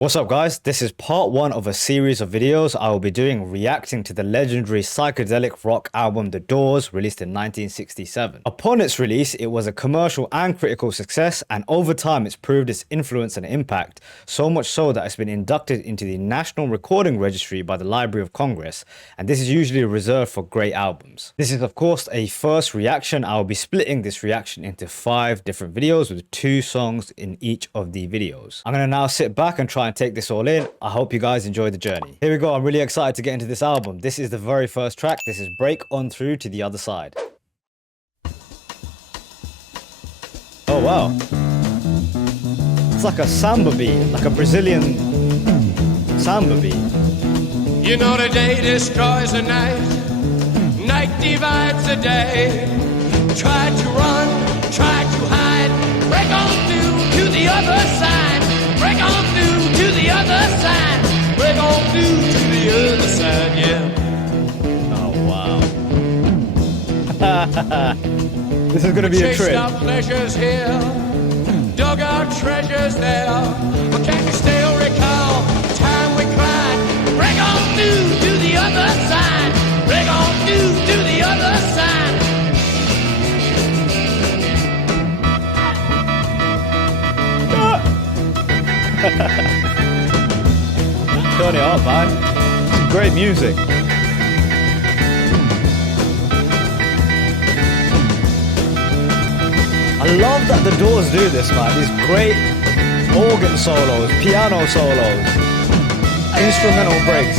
What's up, guys? This is part one of a series of videos I will be doing reacting to the legendary psychedelic rock album The Doors, released in 1967. Upon its release, it was a commercial and critical success, and over time it's proved its influence and impact, so much so that it's been inducted into the National Recording Registry by the Library of Congress, and this is usually reserved for great albums. This is of course a first reaction. I will be splitting this reaction into 5 different videos with 2 songs in each of the videos. I'm going to now sit back and try and take this all in. I hope you guys enjoy the journey. Here we go. I'm really excited to get into this album. This is the very first track. This is Break On Through to the Other Side. Oh wow, it's like a samba beat, like a Brazilian samba beat. You know the day destroys the night, night divides the day. Try to run, try to hide, break on through to the other side. Break on through to the other side. Break on through to the other side, yeah. Oh wow. This is gonna be a trip. Chased our pleasures here, dug our treasures there. But can you still recall the time we cried? Break on through to the other side. Break on through to the other side. Turn it up, man. Some great music. I love that the Doors do this, man. These great organ solos, piano solos, instrumental breaks.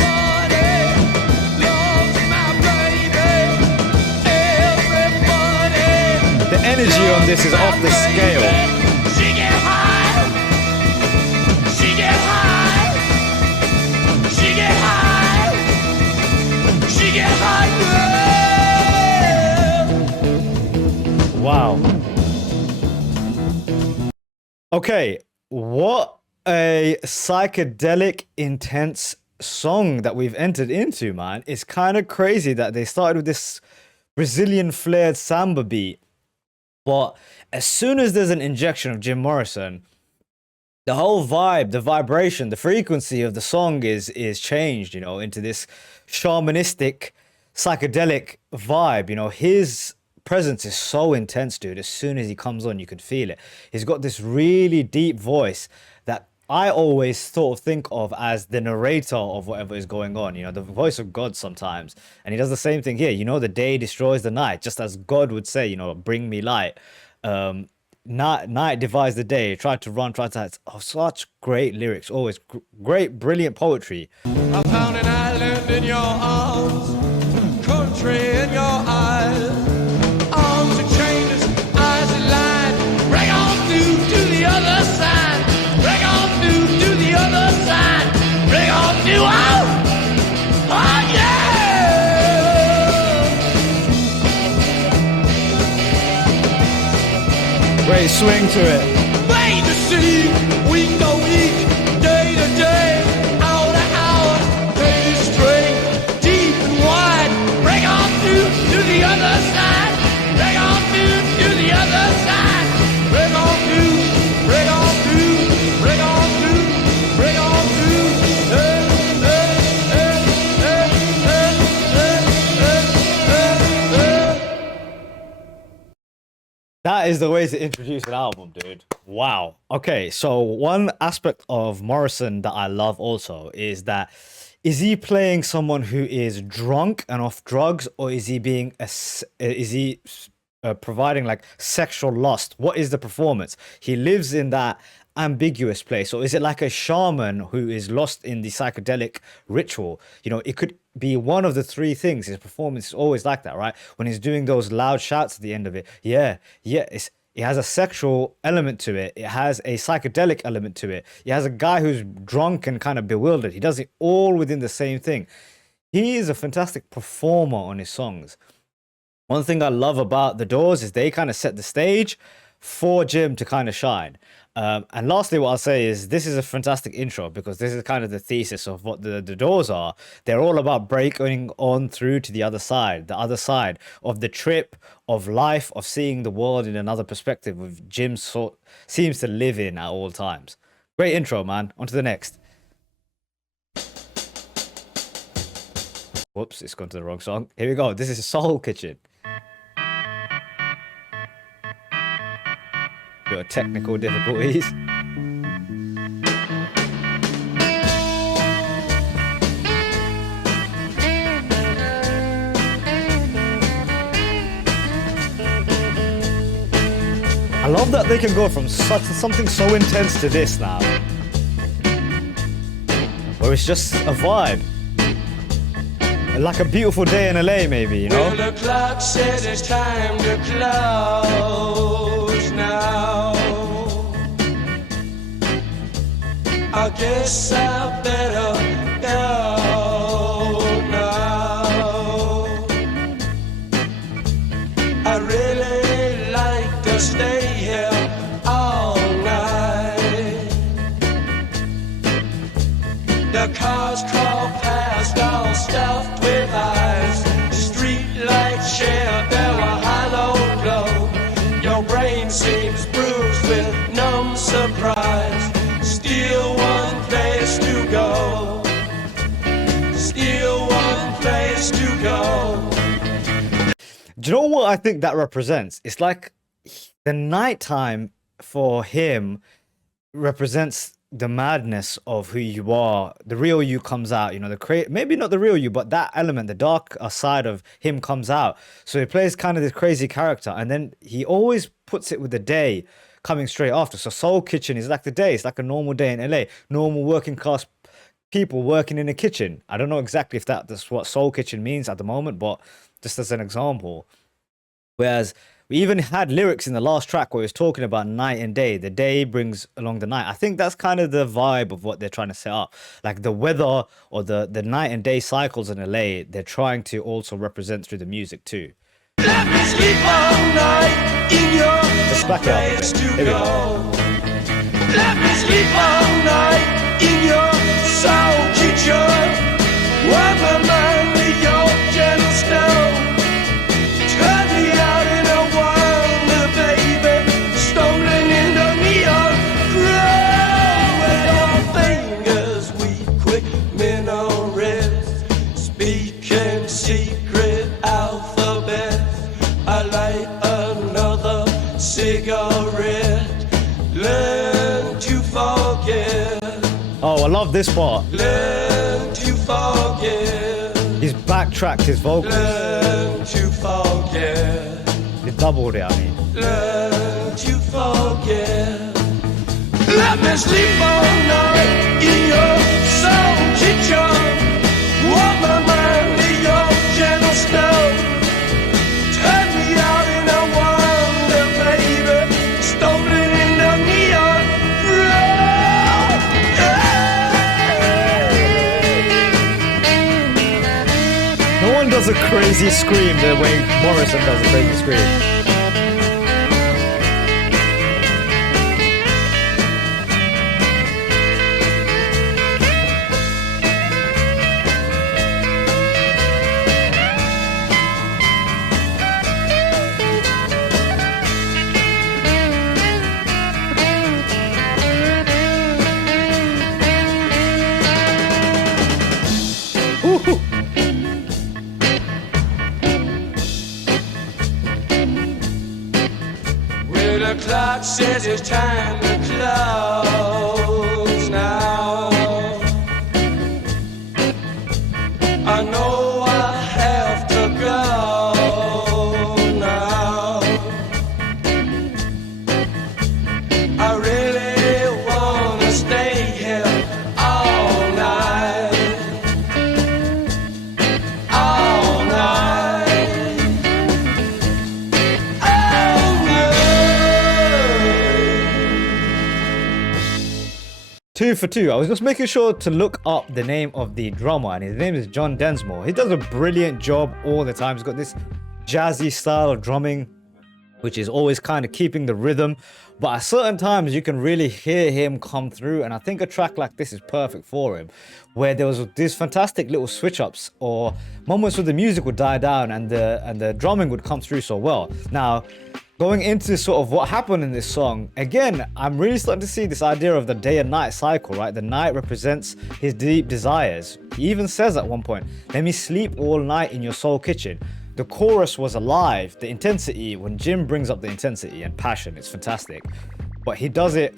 The energy on this is off the scale. She get high. She get high. She get high. She get high. Wow. Okay, what a psychedelic, intense song that we've entered into, man. It's kind of crazy that they started with this Brazilian flared samba beat, but as soon as there's an injection of Jim Morrison, the whole vibe, the vibration, the frequency of the song is changed, you know, into this shamanistic, psychedelic vibe. You know, his presence is so intense, dude. As soon as he comes on, you can feel it. He's got this really deep voice that I always sort of think of as the narrator of whatever is going on, you know, the voice of God sometimes. And he does the same thing here. You know, the day destroys the night, just as God would say, you know, bring me light. Night divides the day. Try to run, try to hide. Oh, such great lyrics. Always great, brilliant poetry. I found an island in your arms, country in your eyes. Arms are chainless, eyes are lined. Break on through to the other side. Break on through to the other side. Break on through. Oh, oh yeah. Great swing to it. Wait to see, week to week, day to day, hour to hour, day to string, deep and wide. Break on through to the other side. Break on through to the other side. Break on through, break on through, break on through, break on through. That is the way to introduce an album, dude. Wow. Okay, so one aspect of Morrison that I love also is that, is he playing someone who is drunk and off drugs, or is he being providing like sexual lust? What is the performance? He lives in that ambiguous place, or is it like a shaman who is lost in the psychedelic ritual? You know, it could be one of the 3 things. His performance is always like that, right? When he's doing those loud shouts at the end of it, it has a sexual element to it. It has a psychedelic element to it. It has a guy who's drunk and kind of bewildered. He does it all within the same thing. He is a fantastic performer on his songs. One thing I love about The Doors is they kind of set the stage for Jim to kind of shine. And lastly, what I'll say is this is a fantastic intro, because this is kind of the thesis of what the Doors are. They're all about breaking on through to the other side of the trip, of life, of seeing the world in another perspective, which Jim seems to live in at all times. Great intro, man. On to the next. Whoops, it's gone to the wrong song. Here we go. This is Soul Kitchen. Bit of technical difficulties. I love that they can go from something so intense to this now. Where it's just a vibe. Like a beautiful day in LA, maybe, you know? Well, the clock says it's time to close now. I guess I better go now. I really like to stay here all night. The cars crawl past, all stuffed with eyes. Street lights share their hollow glow. Your brain seems bruised with numb surprise. Still one place to go. Still one place to go. Do you know what I think that represents? It's like the nighttime for him represents the madness of who you are. The real you comes out, you know, maybe not the real you, but that element, the dark side of him comes out. So he plays kind of this crazy character, and then he always puts it with the day coming straight after. So Soul Kitchen is like the day. It's like a normal day in LA. Normal working class people working in a kitchen. I don't know exactly if that's what Soul Kitchen means at the moment, but just as an example. Whereas we even had lyrics in the last track where he was talking about night and day. The day brings along the night. I think that's kind of the vibe of what they're trying to set up. Like the weather or the night and day cycles in LA, they're trying to also represent through the music too. Let me sleep all night in your Let's back it up a place bit. to Here we go. go. Let me sleep all night in your soul kitchen. Warm my mind with your gentle stone. Turn me out in a wonder, baby. Stolen in the neon glow. With your fingers, we quick minarets. Speaking secret alphabets. I light another cigarette. Learn to forget. Oh, I love this part. Learn to forget. He's backtracked his vocals. Learn to forget. He doubled it, I mean. Learn to forget. Let me sleep all night in your soul kitchen. Warm my mind with your gentle snow. Turn me out in a wonder, baby. Stolen in the neon glow. No one does a crazy scream the way Morrison does a crazy scream. Woo-hoo. Well, the clock says it's time to close now. I know I have to go now. I really wanna stay here all night. All night. All night. 2 for 2. I was just making sure to look up the name of the drummer, and his name is John Densmore. He does a brilliant job all the time. He's got this jazzy style of drumming, which is always kind of keeping the rhythm. But at certain times, you can really hear him come through. And I think a track like this is perfect for him, where there was these fantastic little switch ups or moments where the music would die down and the drumming would come through so well. Now, going into sort of what happened in this song, again, I'm really starting to see this idea of the day and night cycle, right? The night represents his deep desires. He even says at one point, let me sleep all night in your soul kitchen. The chorus was alive. The intensity, when Jim brings up the intensity and passion, it's fantastic. But he does it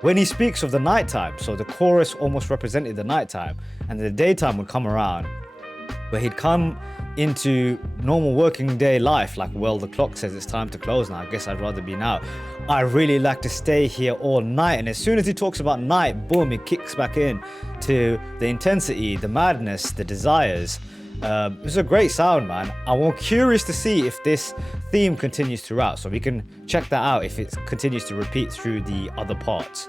when he speaks of the nighttime. So the chorus almost represented the nighttime, and the daytime would come around, where he'd come into normal working day life, like, well, the clock says it's time to close now, I guess I'd rather be now. I really like to stay here all night. And as soon as he talks about night, boom, it kicks back in to the intensity, the madness, the desires. It was a great sound, man. I'm curious to see if this theme continues throughout, so we can check that out if it continues to repeat through the other parts.